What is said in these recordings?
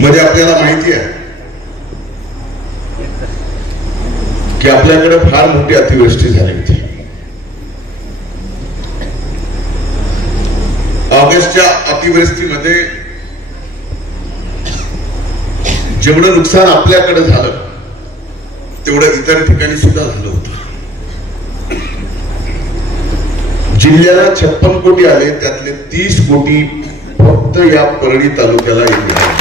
मध्ये आपल्याला माहिती आहे की आपल्याकडे फार मोठी अतिवृष्टी झाली होती. ऑगस्टच्या अतिवृष्टीमध्ये जेवढं नुकसान आपल्याकडे झालं तेवढं इतर ठिकाणी सुद्धा झालं होतं. जिल्ह्याला 56 कोटी आले, त्यातले 30 कोटी फक्त या परळी तालुक्याला येत.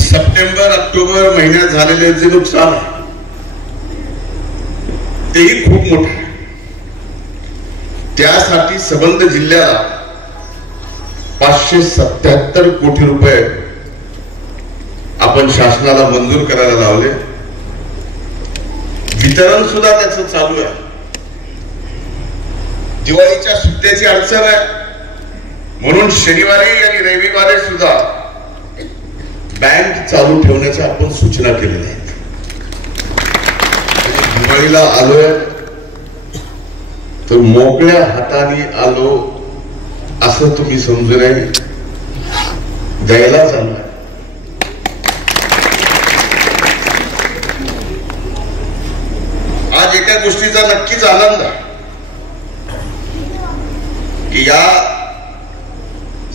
सप्टेंबर ऑक्टोबर महिन्यात झालेले जे नुकसान आहे तेही खूप मोठे आहे. त्यासाठी संबंध जिल्ह्याला 577 कोटी रुपये आपण शासनाला मंजूर करायला लावले. वितरण सुद्धा त्याचं चालू आहे. दिवाळीच्या सुट्ट्याची अडचण आहे म्हणून शनिवारी आणि रविवारी सुद्धा बँक चालू ठेवण्याच्या आपण सूचना केलेल्या आहेत. दिवाळीला आलोय तर मोकळ्या हाताने आलो असं तुम्ही समजू नये. द्यायला चालू आहे. आज एका गोष्टीचा नक्कीच आनंद आहे की या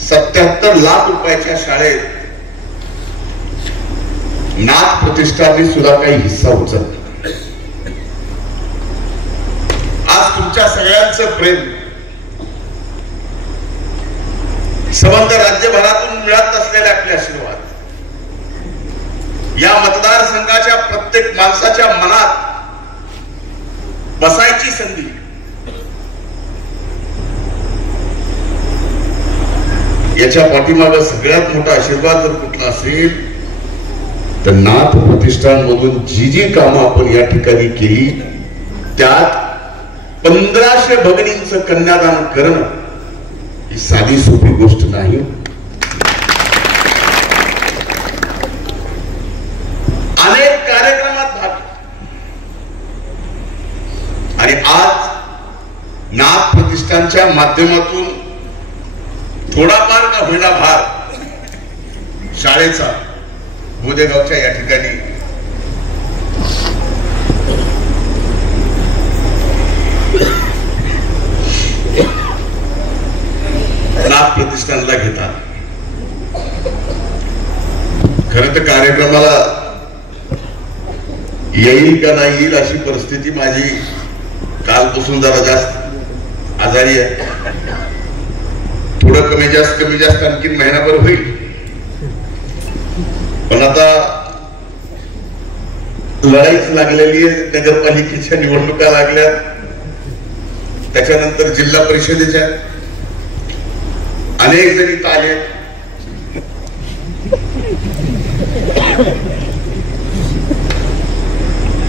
77 लाख रुपयाच्या शाळेत नाथ प्रतिष्ठानने सुद्धा काही हिस्सा उचलला. आज तुमच्या सगळ्यांचं प्रेम संबंध राज्यभरातून मिळत असलेले आपले आशीर्वाद या मतदारसंघाच्या प्रत्येक माणसाच्या मनात बसायची संधी याच्या पाठीमागे सगळ्यात मोठा आशीर्वाद जर कुठला असेल तर नाथ प्रतिष्ठान मधून जी जी कामं आपण या ठिकाणी केली त्यात 1500 भगिनींचं कन्यादान करणं ही साधी सोपी गोष्ट नाही. अनेक कार्यक्रमात भाग आणि आज नाथ प्रतिष्ठानच्या माध्यमातून थोडाफार का होईना भार शाळेचा बोदेगावच्या या ठिकाणी नाथ प्रतिष्ठानला घेतात. खरं तर कार्यक्रमाला येईल का नाही येईल अशी परिस्थिती माझी कालपासून जरा जास्त आजारी आहे. थोडं कमी जास्त आणखी महिनाभर होईल. पण आता लढाईच लागलेली आहे. नगरपालिकेच्या निवडणुका लागल्या, त्याच्यानंतर जिल्हा परिषदेच्या अनेक जणी आले.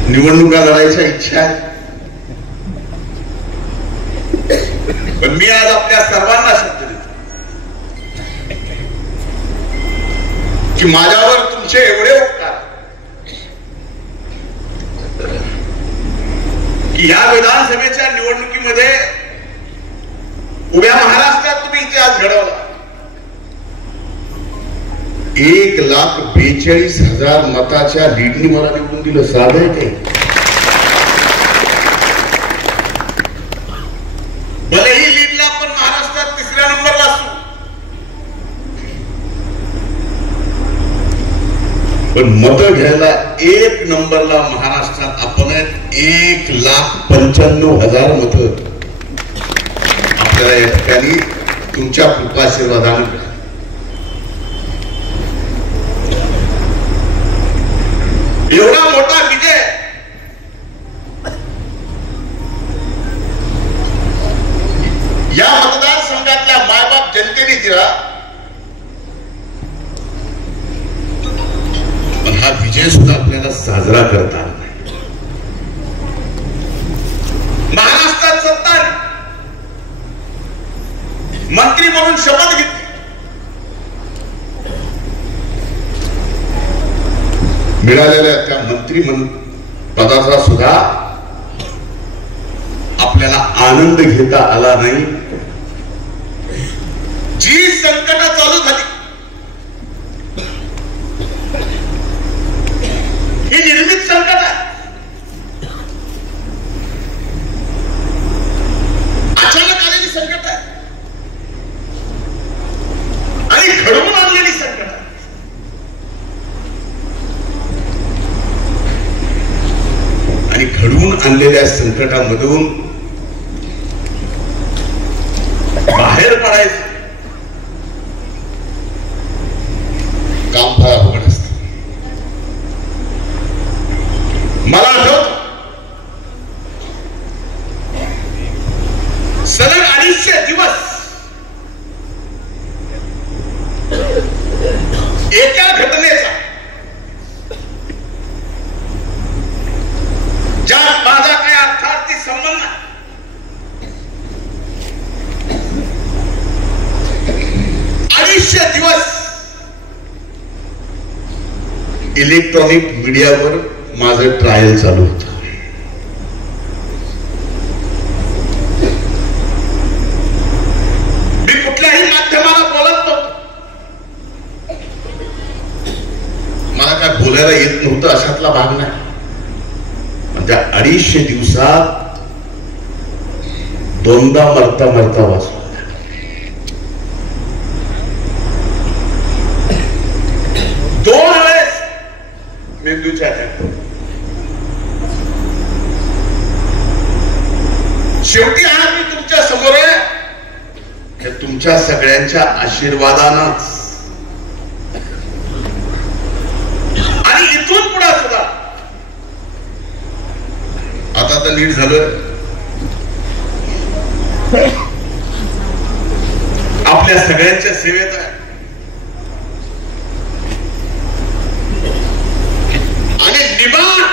निवडणुका लढायच्या इच्छा आहे. पण मी आज आपल्या सर्वांना शब्द देतो की माझ्यावर तुमचे एवढे उपकार की या विधानसभेच्या निवडणुकीमध्ये उभ्या महाराष्ट्रात तुम्ही इतिहास घडवला. 1,42,000 मताच्या लीडनी मला निवडून दिलं. साधं आहे ते. भलेही लीडला आपण महाराष्ट्रात 3ऱ्या नंबरला असू, पण मतं घ्यायला 1 नंबरला महाराष्ट्रात आपण 1,95,000 मतं आपल्याला या ठिकाणी तुमच्या कृपाशीर्वादाने एवढा मोठा विजय या मतदारसंघातल्या मायबाप जनतेने दिला. पण हा विजय सुद्धा आपल्याला साजरा करता आला नाही. महाराष्ट्रात सत्ता मंत्री म्हणून शपथ घेतली. मिळालेल्या त्या मंत्री पदाचा सुद्धा आपल्याला आनंद घेता आला नाही. आलेल्या संकटामधून बाहेर पडायचं काम फार अवघड असतं. मला आठवत सलग 250 दिवस एका घटनेचा ज्यात माझा काही अर्थार्थी संबंध नाही, 250 दिवस इलेक्ट्रॉनिक मीडियावर माझं ट्रायल चालू होतं. मी कुठल्याही माध्यमाला बोलत नव्हतो, मला काय बोलायला येत नव्हतं अशातला भाग नाही. त्या 250 दिवसात 2दा मरता मरता वाचलो. दोन वेळेस मेंदूच्या अटॅक. शेवटी आज मी तुमच्या समोर आहे, हे तुमच्या सगळ्यांच्या आशीर्वादानंच. आणि इथून पुढे सुद्धा आता तर नीट झालं. आपल्या सगळ्यांच्या सेवेत आहे आणि निवांत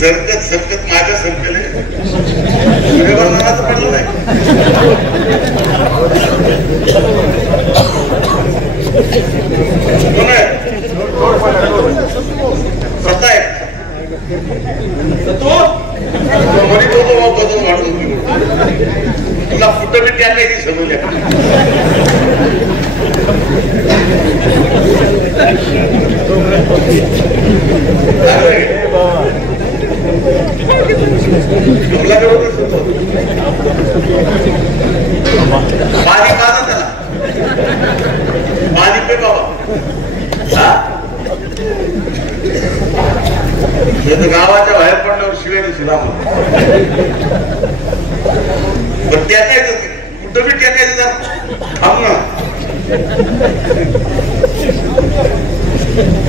सरकत सरकत माझ्या सरकले पडलं नाही. स्वतः आहे तो मरी तो बदल वाढून तुला कुठं बी त्या काही समजल्या. पाणी पाजा त्याला, पाणी पे बाबा. गावाच्या बाहेर पडल्यावर शिवाय शिला पण टाकायचं कुठं बी टाकायचं थांब ना.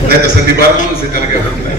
नाही तसं निभार माणूस आहे त्याला काय होत नाही.